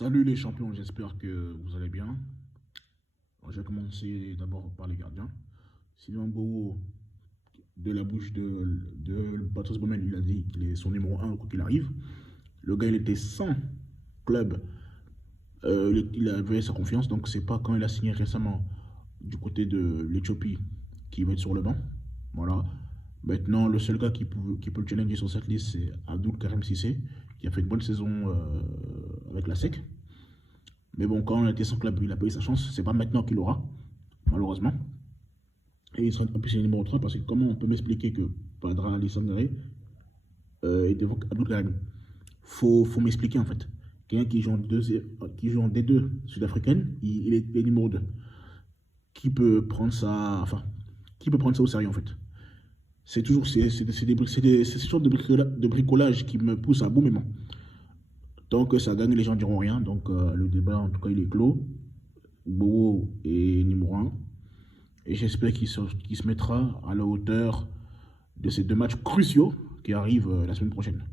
Salut les champions, j'espère que vous allez bien. Alors, je vais commencer d'abord par les gardiens. Sylvain Gboro, de la bouche de Patrice Baumel, il a dit qu'il est son numéro un quoi qu'il arrive. Le gars, il était sans club. Il avait sa confiance, donc c'est pas quand il a signé récemment du côté de l'Éthiopie qu'il va être sur le banc. Voilà. Maintenant, le seul gars qui peut le challenger sur cette liste, c'est Abdul Karim Sissé, qui a fait une bonne saison avec la SEC. Mais bon, quand on était sans club, il a pas eu sa chance. C'est pas maintenant qu'il l'aura, malheureusement. Et il sera en plus le numéro 3 parce que comment on peut m'expliquer que Padra Ali Sangaré est devant Abdul Karim. Faut m'expliquer en fait. Quelqu'un qui joue en D2 sud-africaine, il est numéro 2. Qui peut prendre ça, enfin, qui peut prendre ça au sérieux en fait. C'est toujours c'est ce genre de bricolage qui me pousse à bout mes mains. Tant que ça gagne, les gens diront rien. Donc le débat, en tout cas, il est clos. Bobo est numéro un. Et j'espère qu'il se mettra à la hauteur de ces deux matchs cruciaux qui arrivent la semaine prochaine.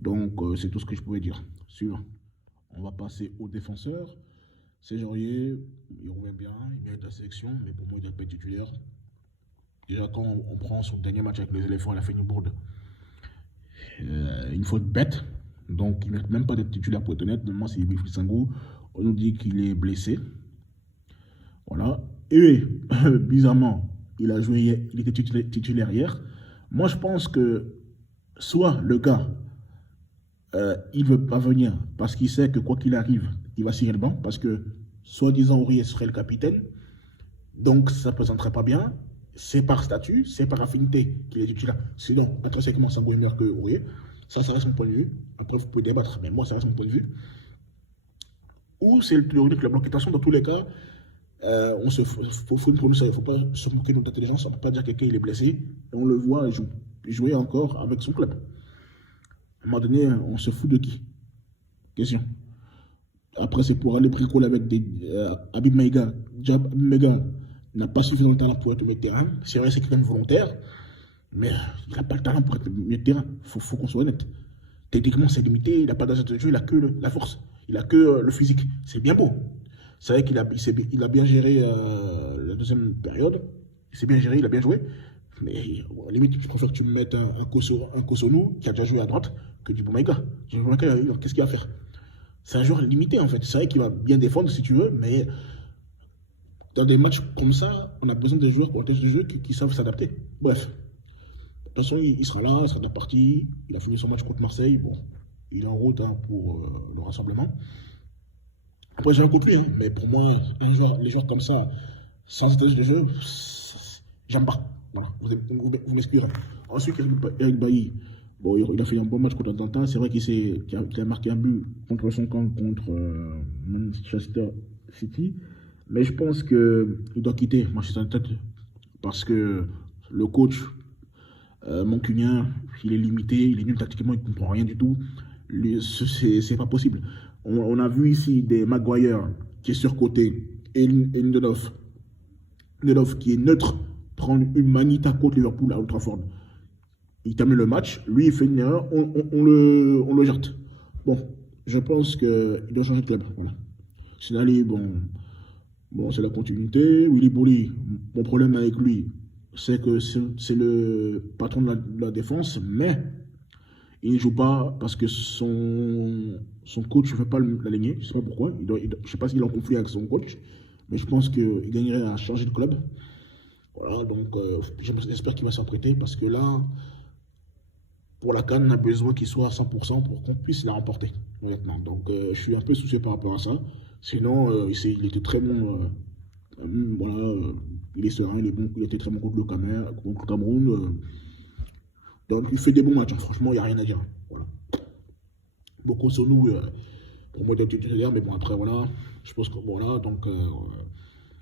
Donc c'est tout ce que je pouvais dire. Suivant. On va passer aux défenseurs. C'est Jorier, il revient bien, il mérite la sélection, mais pour moi, il doit pas être titulaire. Déjà, quand on prend son dernier match avec les éléphants, il a fait une bourde. Une faute bête. Donc, il ne mérite même pas d'être titulaire pour être honnête. Normalement, c'est Wilfried Sangou. On nous dit qu'il est blessé. Voilà. Et, bizarrement, il était titulaire hier. Moi, je pense que soit le gars, il ne veut pas venir parce qu'il sait que quoi qu'il arrive, il va signer le banc. Parce que, soi-disant, Aurier serait le capitaine. Donc, ça ne présenterait pas bien. C'est par statut, c'est par affinité qu'il est titulaire. Sinon, intrinsèquement, Sangou est meilleur que Aurier. Ça reste mon point de vue. Après, vous pouvez débattre, mais moi, ça reste mon point de vue. Ou c'est le théorie que la bloquation, dans tous les cas, on se faut pour nous, il ne faut pas se moquer de notre intelligence. On ne peut pas dire que quelqu'un il est blessé et on le voit jouer encore avec son club. À un moment donné, on se fout de qui? Question. Après, c'est pour aller bricoler avec des Habib Maïga. Habib Maïga n'a pas suffisamment de talent pour être au milieu de terrain. C'est vrai, c'est quelqu'un de volontaire, mais il n'a pas le talent pour être au milieu de terrain. Faut qu'on soit honnête. Techniquement, c'est limité. Il n'a pas d'âge de jeu, il n'a que la force. Il n'a que le physique. C'est bien beau. C'est vrai qu'il a bien géré la deuxième période. Il s'est bien géré, il a bien joué. Mais bon, limite, je préfère que tu me mettes un Kosonou qui a déjà joué à droite que du Boumaiga. Qu'est-ce qu'il va faire? C'est un joueur limité en fait. C'est vrai qu'il va bien défendre si tu veux, mais dans des matchs comme ça, on a besoin des joueurs de jeu qui savent s'adapter. Bref. Attention, il sera là, il sera de la partie. Il a fini son match contre Marseille. Bon, il est en route pour le rassemblement. Après, j'ai un contre lui, hein, mais pour moi, les joueurs comme ça, sans état de jeu, j'aime pas. Voilà, vous m'excuserez. Ensuite, Eric Bailly, bon, il a fait un bon match contre Atlanta. C'est vrai qu'il a marqué un but contre son camp, contre Manchester City. Mais je pense qu'il doit quitter Manchester United parce que le coach Mancunien, il est limité, il est nul tactiquement, il ne comprend rien du tout. C'est pas possible. On a vu ici des Maguire qui est surcoté et Lindelof qui est neutre prendre une manita contre Liverpool à Old Trafford. Il termine le match, lui il fait une erreur, on le jette. Bon, je pense qu'il doit changer de club. Voilà. Sinali, bon c'est la continuité. Willy Boly, mon problème avec lui, c'est que c'est le patron de la défense, mais il ne joue pas parce que son coach ne veut pas l'aligner. Je ne sais pas pourquoi. Je ne sais pas s'il est en conflit avec son coach, mais je pense qu'il gagnerait à changer de club. Voilà, donc j'espère qu'il va s'en prêter parce que là, pour la CAN, on a besoin qu'il soit à 100% pour qu'on puisse la remporter, honnêtement. Donc je suis un peu soucieux par rapport à ça. Sinon, il était très bon. Voilà, il est serein, il est bon, il était très bon contre le Cameroun. Donc il fait des bons matchs, hein. Franchement, il n'y a rien à dire. Voilà. Beaucoup sur nous, pour moi d'être titulaire, mais bon, après, voilà, je pense que voilà, donc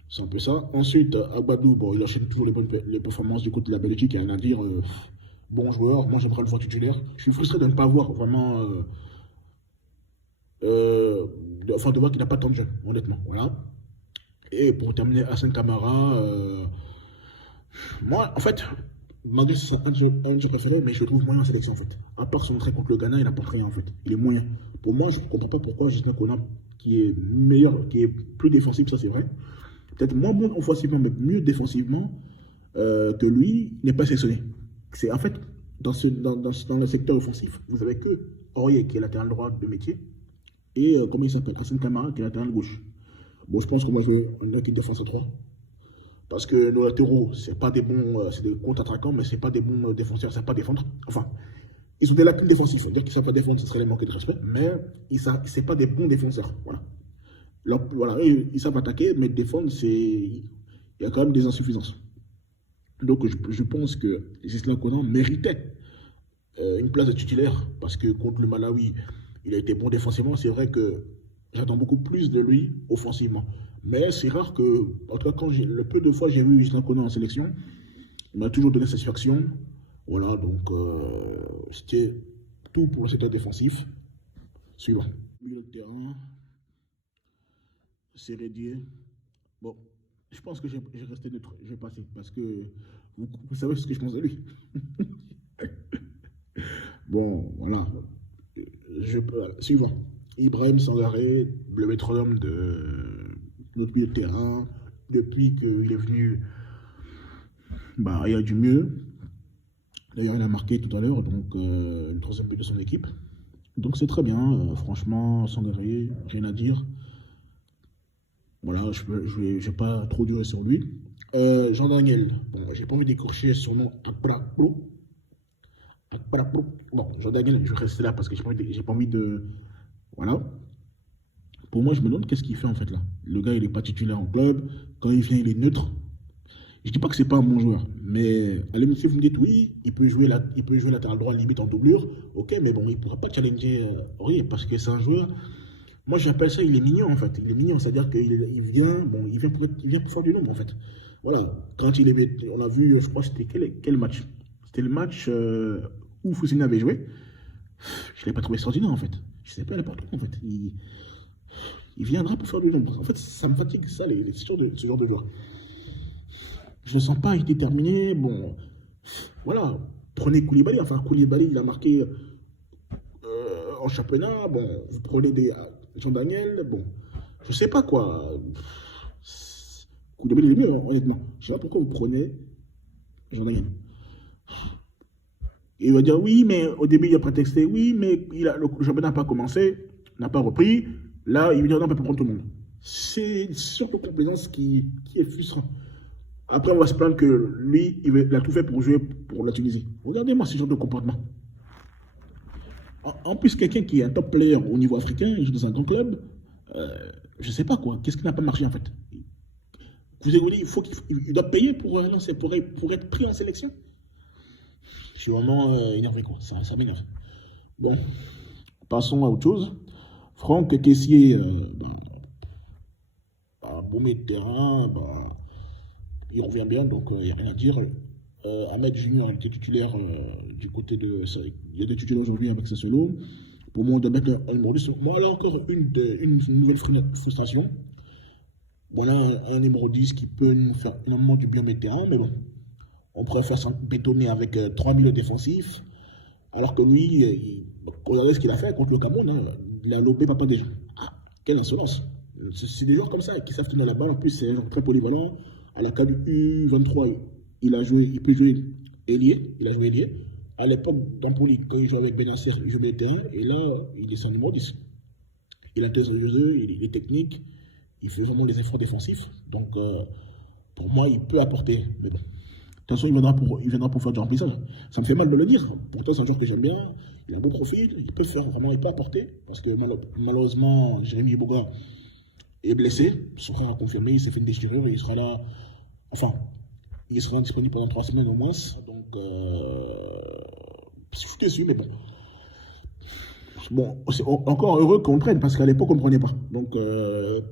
c'est un peu ça. Ensuite, Agbadou, bon, il enchaîne toujours les performances du côté de la Belgique, il n'y a rien à dire. Bon joueur, moi j'aimerais le voir titulaire. Je suis frustré de ne pas voir vraiment. Enfin, de voir qu'il n'a pas tant de jeu, honnêtement. Voilà. Et pour terminer, Hassan Kamara, moi, en fait, malgré que c'est un de ses préférés, mais je le trouve moyen en sélection en fait. À part son entrée contre le Ghana, il n'apporte rien en fait. Il est moyen. Pour moi, je ne comprends pas pourquoi Gislain Kona, qui est meilleur, qui est plus défensif, ça c'est vrai, peut-être moins bon offensivement, mais mieux défensivement que lui, n'est pas sélectionné. C'est en fait, dans le secteur offensif, vous avez que Aurier qui est latéral droit de métier, et comment il s'appelle, Hassan Kamara qui est latéral gauche. Bon, je pense qu'on va jouer en équipe de défense à 3. Parce que nos latéraux, c'est pas des bons, c'est des contre-attaquants, mais c'est pas des bons défenseurs, ça savent pas défendre. Enfin, ils ont des lacunes défensives. C'est-à-dire qu'ils savent pas défendre, ce serait les manquer de respect, mais c'est pas des bons défenseurs. Voilà. Voilà, ils savent attaquer, mais défendre, il y a quand même des insuffisances. Donc, je pense que Gislain Kona méritait une place de titulaire, parce que contre le Malawi, il a été bon défensivement. C'est vrai que j'attends beaucoup plus de lui offensivement. Mais c'est rare que, en tout cas, le peu de fois j'ai vu Gislain Kona en sélection, il m'a toujours donné satisfaction. Voilà, donc c'était tout pour le secteur défensif. Suivant. Milieu de terrain, Sérédier. Bon, je pense que j'ai resté neutre, je vais passer, parce que vous savez ce que je pense de lui. Bon, voilà. Suivant. Ibrahim Sangaré, le métronome de notre milieu de terrain. Depuis qu'il est venu, bah, il y a du mieux. D'ailleurs, il a marqué tout à l'heure, donc le troisième but de son équipe. Donc c'est très bien, franchement, Sangaré, rien à dire. Voilà, je vais pas trop durer sur lui. Jean-Daniel, bon, j'ai pas envie d'écorcher son nom Akprapro. Bon, Jean-Daniel, je vais rester là parce que j'ai pas envie de. Voilà. Pour moi, je me demande qu'est-ce qu'il fait en fait là. Le gars, il est pas titulaire en club. Quand il vient, il est neutre. Je dis pas que c'est pas un bon joueur, mais allez, monsieur, vous me dites oui, il peut jouer latéral droit limite en doublure. Ok, mais bon, il pourra pas challenger Aurier parce que c'est un joueur. Moi, j'appelle ça, il est mignon en fait. Il est mignon, c'est-à-dire qu'il vient, bon, il vient pour faire du nombre en fait. Voilà. Quand on a vu, je crois, c'était quel match? C'était le match où Foussine avait joué. Je ne l'ai pas trouvé extraordinaire en fait. Je ne sais pas n'importe où en fait. Il viendra pour faire du nombre. En fait, ça me fatigue ça, ce genre de joueur. Je ne sens pas déterminé. Bon, voilà. Prenez Koulibaly. Enfin, Koulibaly, il a marqué en championnat. Bon, vous prenez des Jean-Daniel. Bon, je ne sais pas quoi. Koulibaly, il est mieux, hein, honnêtement. Je ne sais pas pourquoi vous prenez Jean-Daniel. Il va dire oui, mais au début, il a prétexté oui, mais le championnat n'a pas commencé, n'a pas repris. Là, il va dire non, on peut pas prendre tout le monde. C'est surtout complaisance qui est frustrant. Après, on va se plaindre que lui, il a tout fait pour jouer pour la Tunisie. Regardez-moi ce genre de comportement. En plus, quelqu'un qui est un top player au niveau africain, il joue dans un grand club, je ne sais pas quoi. Qu'est-ce qui n'a pas marché en fait? Vous avez dit, il doit payer pour être pris en sélection. Je suis vraiment énervé, quoi. Ça m'énerve. Bon, passons à autre chose. Franck Kessié, bon milieu de terrain, il revient bien, donc il n'y a rien à dire. Ahmed Junior était titulaire du côté de. Il y a des titulaires aujourd'hui avec Sassuolo. Pour moi, on doit mettre un numéro 10. Moi, là encore, une nouvelle frustration. Voilà un numéro 10 qui peut nous faire énormément du bien milieu de terrain, mais bon. On préfère s'en bétonner avec 3 milieux défensifs, alors que lui, regardez ce qu'il a fait contre le Cameroun, hein, il a lobé papa déjà. Ah, quelle insolence! C'est des joueurs comme ça qui savent tenir la balle, en plus c'est un joueur très polyvalent. À la KDU 23, il peut jouer ailier, il a joué ailier. À l'époque d'Empoli, quand il jouait avec Benasser, il jouait milieu de terrain, et là, il est son numéro 10. Il intègre le jeu, il est technique, il fait vraiment des efforts défensifs, donc pour moi, il peut apporter, mais bon. De toute façon, il viendra pour faire du remplissage. Ça me fait mal de le dire. Pourtant, c'est un joueur que j'aime bien. Il a un beau profil. Il peut apporter. Parce que malheureusement, Jérémy Boga est blessé. Sera confirmé. Il s'est fait une déchirure. Et il sera là. Enfin, il sera disponible pendant 3 semaines au moins. Donc, je suis déçu, mais bon. Bon, c'est encore heureux qu'on le prenne. Parce qu'à l'époque, on ne le prenait pas. Donc,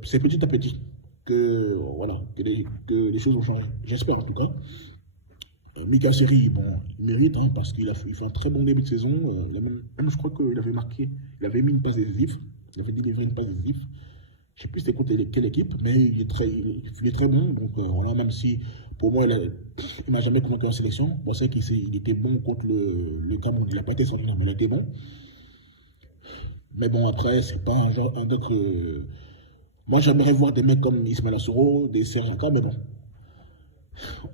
c'est petit à petit que les choses vont changer. J'espère en tout cas. Mika Seri, bon, il mérite parce qu'il fait un très bon début de saison. Même, je crois qu'il avait marqué, il avait mis une passe décisive, il avait délivré une passe décisive. Je ne sais plus c'était contre quelle équipe, mais il est très bon. Donc voilà, même si pour moi, il m'a jamais convaincu en sélection. Bon, c'est qu'il était bon contre le Cameroun. Il n'a pas été extraordinaire, mais il a été bon. Mais bon, après, c'est pas un gars que. Moi, j'aimerais voir des mecs comme Ismaël Assoro, des Serge Aka, mais bon,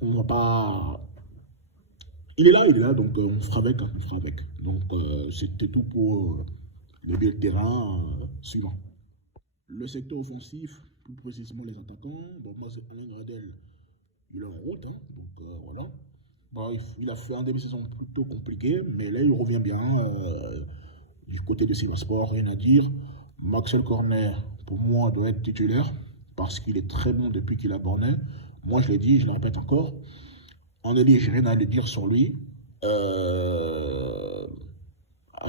on va pas. Il est là, donc on fera avec, hein, on fera avec. Donc c'était tout pour le milieu de terrain suivant. Le secteur offensif, plus précisément les attaquants. Bon, moi, c'est Alain Gradel, il est en route, hein, donc voilà. Bon, il a fait un début de saison plutôt compliqué, mais là, il revient bien. Du côté de Sivasspor, rien à dire. Maxwell Cornet, pour moi, doit être titulaire parce qu'il est très bon depuis qu'il a borné. Moi, je l'ai dit, je le répète encore. En ailier, j'ai rien à dire sur lui. À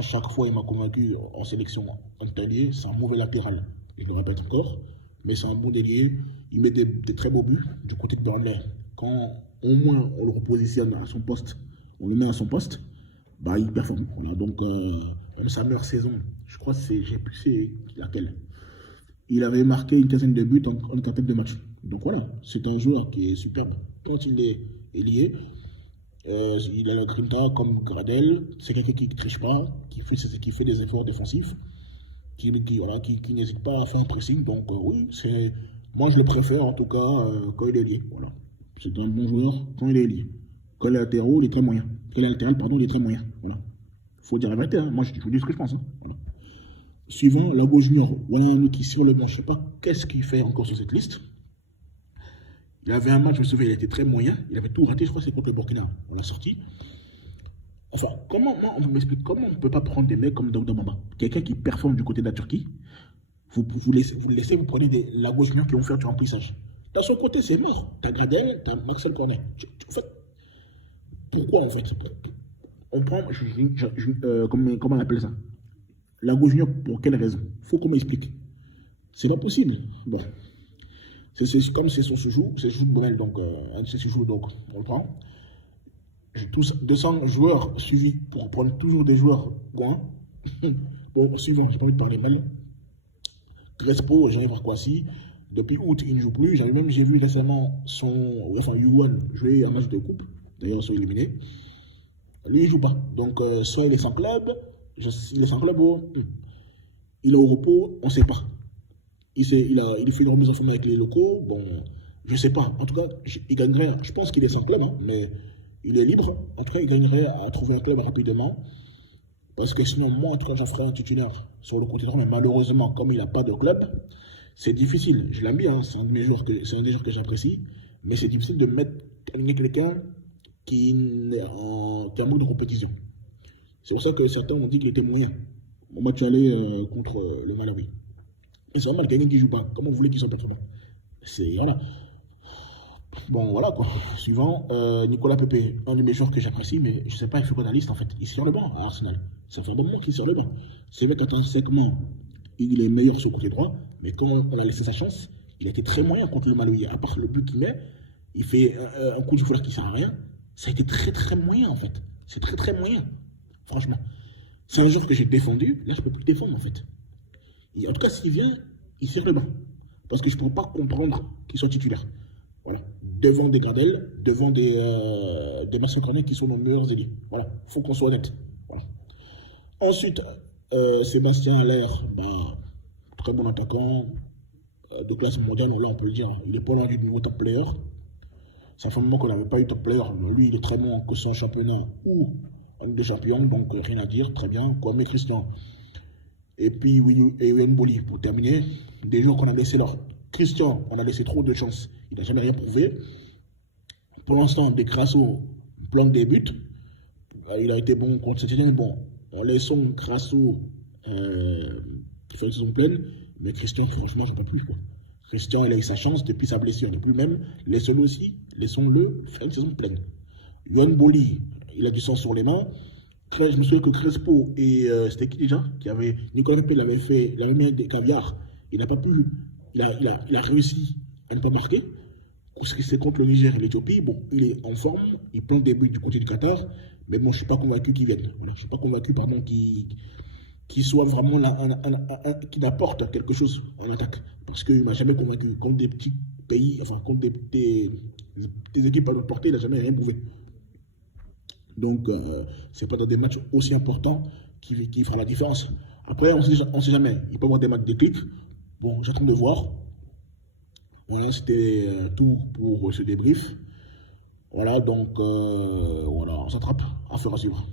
chaque fois, il m'a convaincu en sélection en ailier. C'est un mauvais latéral. Je le répète encore. Mais c'est un bon ailier. Il met des très beaux buts du côté de Burnley. Quand au moins on le repositionne à son poste, on le met à son poste, bah, il performe. Voilà, donc, même sa meilleure saison, je crois que j'ai plus c'est laquelle. Il avait marqué une quinzaine de buts en quinzaine de matchs. Donc voilà, c'est un joueur qui est superbe. Quand il est lié, il a la grinta comme Gradel. C'est quelqu'un qui ne triche pas, qui fait des efforts défensifs, qui n'hésite pas à faire un pressing. Donc oui, moi je le préfère en tout cas quand il est lié. Voilà. C'est un bon joueur quand il est lié. Quand il est latéral, il est très moyen. Quand il est latéral, pardon, il est très moyen. Voilà. Il faut dire la vérité, hein. Moi je vous dis ce que je pense. Hein. Voilà. Suivant, Lago Junior. Voilà un autre qui sur le banc. Je ne sais pas qu'est-ce qu'il fait encore sur cette liste. Il avait un match, je me souviens, il était très moyen. Il avait tout raté, je crois que c'est contre le Burkina. On l'a sorti. Enfin, on m'explique comment on ne peut pas prendre des mecs comme Daouda Bamba, quelqu'un qui performe du côté de la Turquie. Vous le laissez, vous prenez des Lago Junior qui vont faire du remplissage. De son côté, c'est mort. T'as Gradel, t'as Maxwell Cornet. En fait, pourquoi en fait on prend, comment on appelle ça? Lago Junior, pour quelle raison? Faut qu'on m'explique. C'est pas possible. Bon. C'est comme c'est son séjour, c'est de Bonnel, donc un de ses séjours, donc on le prend. J'ai tous 200 joueurs suivis pour prendre toujours des joueurs loin. Bon, suivant, j'ai pas envie de parler mal. Crespo, Jean-Yves Kwasi, depuis août, il ne joue plus. J'ai vu récemment Yuan jouer un match de coupe. D'ailleurs, ils sont éliminés. Lui, il ne joue pas. Donc, soit il est sans club, il est sans club, il est au repos, on ne sait pas. Il fait une remise en forme avec les locaux. Bon, je ne sais pas. En tout cas, il gagnerait. Je pense qu'il est sans club, hein, mais il est libre. En tout cas, il gagnerait à trouver un club rapidement. Parce que sinon, moi, en tout cas, j'en ferai un titulaire sur le côté droit. Mais malheureusement, comme il n'a pas de club, c'est difficile. Je l'aime bien. Hein, c'est un des joueurs que j'apprécie. Mais c'est difficile de mettre quelqu'un qui a un manque de compétition. C'est pour ça que certains ont dit qu'il était moyen. Au match aller contre le Malawi. Mais c'est normal, quelqu'un qui ne joue pas. Comment vous voulez qu'il soit performant? Voilà. Bon, voilà quoi. Suivant, Nicolas Pepe, un de mes joueurs que j'apprécie, mais je ne sais pas, il fait quoi dans la liste en fait. Il est sur le banc à Arsenal. Ça fait un bon moment qu'il est sur le banc. C'est vrai qu'intrinsèquement, il est meilleur sur le côté droit, mais quand on a laissé sa chance, il a été très moyen contre le Malawi. À part le but qu'il met, il fait un coup de foulard qui ne sert à rien. Ça a été très très moyen en fait. C'est très très moyen. Franchement. C'est un joueur que j'ai défendu. Là, je ne peux plus défendre en fait. Et en tout cas, s'il vient, il sert le banc. Parce que je ne peux pas comprendre qu'il soit titulaire. Voilà. Devant des Gradel, devant des Maxwell Cornet qui sont nos meilleurs ailiers. Voilà. Il faut qu'on soit honnête. Voilà. Ensuite, Sébastien Haller, très bon attaquant de classe mondiale. Là, on peut le dire. Il n'est pas loin du niveau top player. Ça fait un moment qu'on n'avait pas eu top player. Lui, il est très bon, que ce soit en championnat ou en Ligue des Champions. Donc, rien à dire. Très bien. Kwame Christian. Et puis, William Boli, pour terminer, des joueurs qu'on a laissé là. Christian, on a laissé trop de chance. Il n'a jamais rien prouvé. Pour l'instant, des Grasso plantent des buts. Il a été bon contre Saint-Étienne. Bon, en laissant Grasso faire une saison pleine. Mais Christian, franchement, j'en peux plus. Quoi. Christian, il a eu sa chance depuis sa blessure. Depuis même, laissons-le aussi. Laissons-le faire une saison pleine. Yohan Boli, il a du sang sur les mains. Je me souviens que Crespo et c'était qui déjà Nicolas Pepe l'avait mis des caviars. Il n'a pas pu. Il a réussi à ne pas marquer. C'est contre le Niger et l'Éthiopie. Bon, il est en forme. Il plante des buts du côté du Qatar. Mais bon, je ne suis pas convaincu qu'il vienne. Voilà, je ne suis pas convaincu, pardon, qu'il qui soit vraiment qui n'apporte quelque chose en attaque. Parce qu'il ne m'a jamais convaincu. Contre des petits pays, enfin contre des équipes à notre portée, il n'a jamais rien prouvé. Donc, c'est pas dans des matchs aussi importants qui fera la différence. Après, on ne sait jamais. Il peut y avoir des matchs déclic. Bon, j'attends de voir. Voilà, c'était tout pour ce débrief. Voilà, donc, voilà, on s'attrape. Affaire à suivre.